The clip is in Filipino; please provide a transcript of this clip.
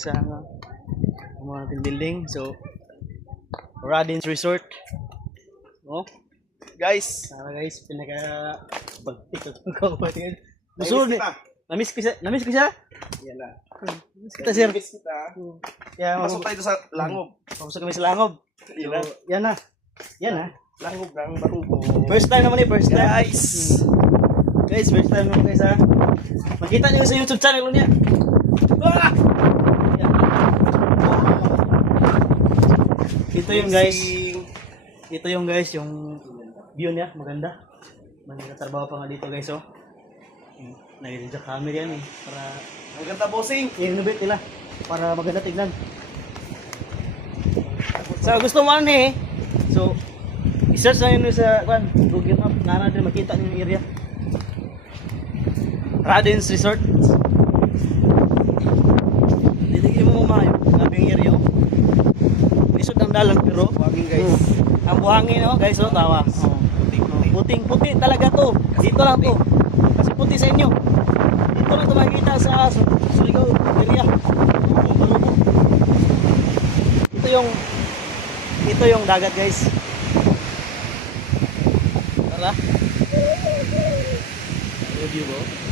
sa mga ating building. So, Radin's Resort. Oh, Guys, guys, pinaka pagtik ko kapatid. Gusto ni. Namiss ko siya. yan na. Namiss kita sir. Miss kita. Kaya Pasok tayo sa Langob. Pasok kami sa Langob. Yan na. Yan na. Yan na. Langob ng Barugo. First time naman first time. Guys. Guys, first time naman guys ha. Makita niyo sa YouTube channel niya. Ah! Yan. Ito yung guys. Ito yung guys, yung view niya, maganda. Magtatrabaho pa nga dito guys, oh. Nag-edit camera yan eh, para Ang ganda, bossing. i-innovate nila, para maganda tignan. So, gusto mo eh. So, i-search lang yun sa Google Map, na natin makita niyo yung area. Radin's Resort. Didigin mo mga yung area, oh. Lisod ang dalan pero Buhangin, guys. ang buhangin oh guys, oh tawa. Puting-puti talaga to. Dito lang to. Kasi puti sa inyo. Dito lang to makikita sa Surigao area. Barugo. Ito yung dagat guys. Tara. Review mo.